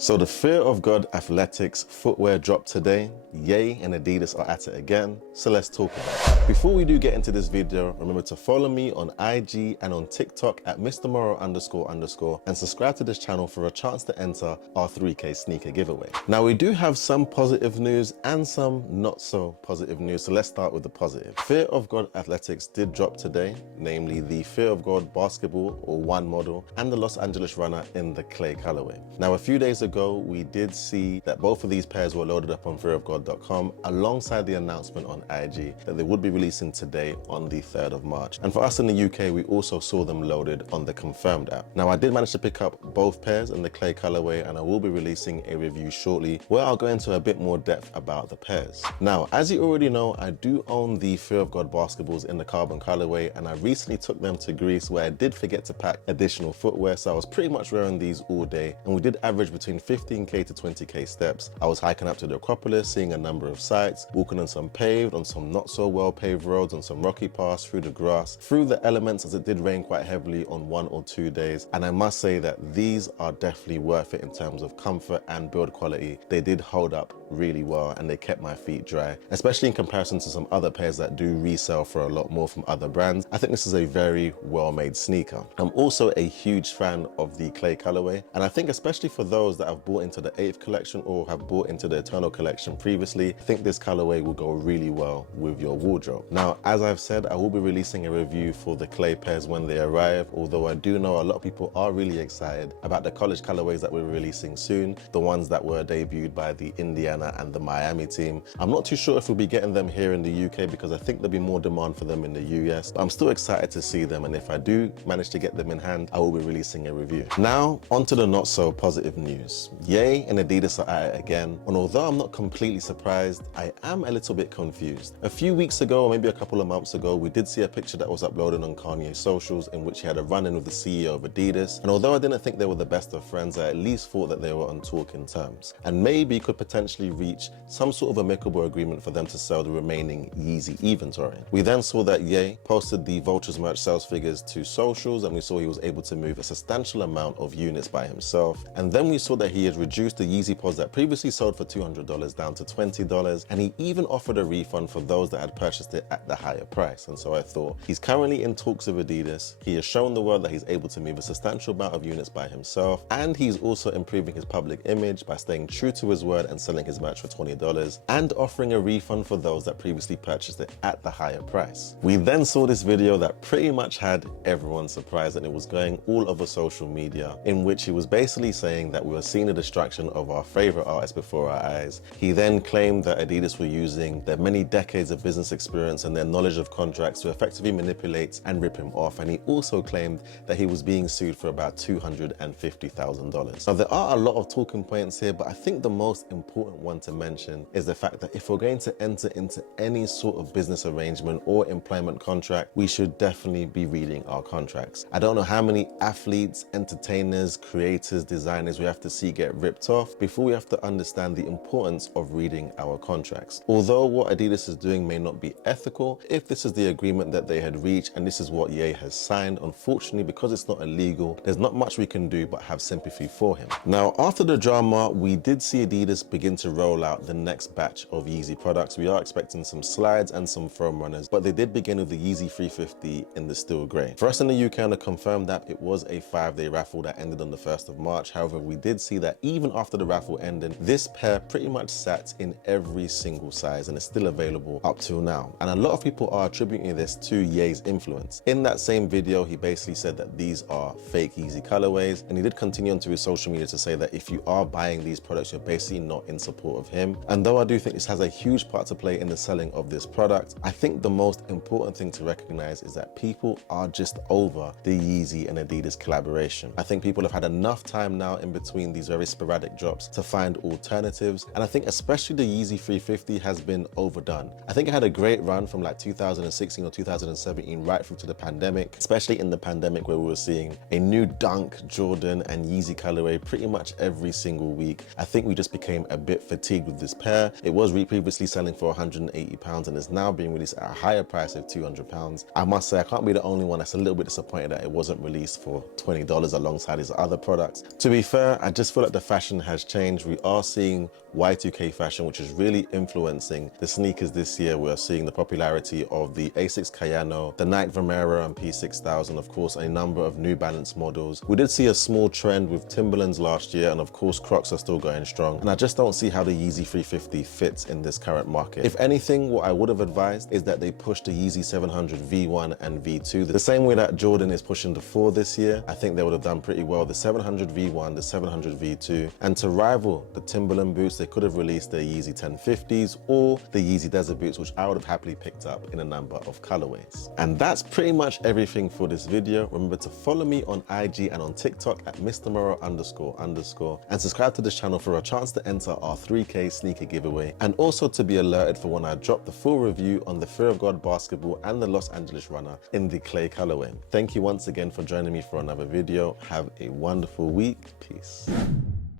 So the Fear of God Athletics footwear dropped today. Ye and Adidas are at it again, so let's talk about it. Before we do get into this video, remember to follow me on IG and on TikTok at MrMorrow__ and subscribe to this channel for a chance to enter our 3K sneaker giveaway. Now we do have some positive news and some not so positive news, so let's start with the positive. Fear of God Athletics did drop today, namely the Fear of God basketball or one model and the Los Angeles runner in the clay colorway. Now a few days ago, we did see that both of these pairs were loaded up on fearofgod.com alongside the announcement on IG that they would be releasing today on the 3rd of March. And for us in the UK, we also saw them loaded on the Confirmed app. Now I did manage to pick up both pairs in the clay colorway, and I will be releasing a review shortly where I'll go into a bit more depth about the pairs. Now, as you already know, I do own the Fear of God basketballs in the carbon colorway, and I recently took them to Greece where I did forget to pack additional footwear, so I was pretty much wearing these all day, and we did average between 15k to 20k steps. I was hiking up to the Acropolis, seeing a number of sites, walking on some paved, on some not so well paved roads, on some rocky paths, through the grass, through the elements, as it did rain quite heavily on 1 or 2 days. And I must say that these are definitely worth it in terms of comfort and build quality. They did hold up really well and they kept my feet dry, especially in comparison to some other pairs that do resell for a lot more from other brands. I think this is a very well-made sneaker. I'm also a huge fan of the clay colorway, and I think especially for those that have bought into the 8th collection or have bought into the Eternal collection previously, I think this colorway will go really well with your wardrobe. Now, as I've said, I will be releasing a review for the clay pairs when they arrive, although I do know a lot of people are really excited about the college colorways that we're releasing soon, the ones that were debuted by the Indiana and the Miami team. I'm not too sure if we'll be getting them here in the UK because I think there'll be more demand for them in the US, but I'm still excited to see them, and if I do manage to get them in hand, I will be releasing a review. Now, onto the not so positive news. Ye and Adidas are at it again, and although I'm not completely surprised, I am a little bit confused. A few weeks ago, or maybe a couple of months ago, we did see a picture that was uploaded on Kanye's socials in which he had a run-in with the CEO of Adidas, and although I didn't think they were the best of friends, I at least thought that they were on talking terms, and maybe could potentially reach some sort of amicable agreement for them to sell the remaining Yeezy inventory. We then saw that Ye posted the Vultures merch sales figures to socials, and we saw he was able to move a substantial amount of units by himself, and then we saw that he had reduced the Yeezy pods that previously sold for $200 down to $20, and he even offered a refund for those that had purchased it at the higher price. And so I thought, he's currently in talks with Adidas, he has shown the world that he's able to move a substantial amount of units by himself, and he's also improving his public image by staying true to his word and selling his merch for $20 and offering a refund for those that previously purchased it at the higher price. We then saw this video that pretty much had everyone surprised, and it was going all over social media, in which he was basically saying that we were seeing the destruction of our favorite artists before our eyes. He then claimed that Adidas were using their many decades of business experience and their knowledge of contracts to effectively manipulate and rip him off, and he also claimed that he was being sued for about $250,000. Now there are a lot of talking points here, but I think the most important one to mention is the fact that if we're going to enter into any sort of business arrangement or employment contract, we should definitely be reading our contracts. I don't know how many athletes, entertainers, creators, designers we have to see get ripped off before we have to understand the importance of reading our contracts. Although what Adidas is doing may not be ethical, if this is the agreement that they had reached and this is what Ye has signed, unfortunately, because it's not illegal, there's not much we can do but have sympathy for him. Now, after the drama, we did see Adidas begin to roll out the next batch of Yeezy products. We are expecting some slides and some foam runners, but they did begin with the Yeezy 350 in the steel grey. For us in the UK on the Confirmed app, it was a 5-day raffle that ended on the 1st of March. However, we did see that even after the raffle ended, this pair pretty much sat in every single size and is still available up till now. And a lot of people are attributing this to Ye's influence. In that same video, he basically said that these are fake Yeezy colorways, and he did continue onto his social media to say that if you are buying these products, you're basically not in support of him. And though I do think this has a huge part to play in the selling of this product, I think the most important thing to recognize is that people are just over the Yeezy and Adidas collaboration. I think people have had enough time now in between these very sporadic drops to find alternatives, and I think especially the Yeezy 350 has been overdone. I think it had a great run from like 2016 or 2017 right through to the pandemic, especially in the pandemic where we were seeing a new Dunk, Jordan and Yeezy colorway pretty much every single week. I think we just became a bit fatigued with this pair. It was previously selling for £180 and is now being released at a higher price of £200. I must say, I can't be the only one that's a little bit disappointed that it wasn't released for $20 alongside his other products. To be fair, I just just feel like the fashion has changed. We are seeing Y2K fashion, which is really influencing the sneakers this year. We are seeing the popularity of the A6 Cayano, the Nike Vomero and P6000, of course, a number of New Balance models. We did see a small trend with Timberlands last year, and of course, Crocs are still going strong. And I just don't see how the Yeezy 350 fits in this current market. If anything, what I would have advised is that they push the Yeezy 700 V1 and V2. The same way that Jordan is pushing the 4 this year, I think they would have done pretty well. The 700 V1, the 700 V2, and to rival the Timberland boots, they could have released their Yeezy 1050s or the Yeezy Desert boots, which I would have happily picked up in a number of colorways. And that's pretty much everything for this video. Remember to follow me on IG and on TikTok at MrMorrow__ and subscribe to this channel for a chance to enter our 3K sneaker giveaway, and also to be alerted for when I drop the full review on the Fear of God basketball and the Los Angeles runner in the clay colorway. Thank you once again for joining me for another video. Have a wonderful week. Peace.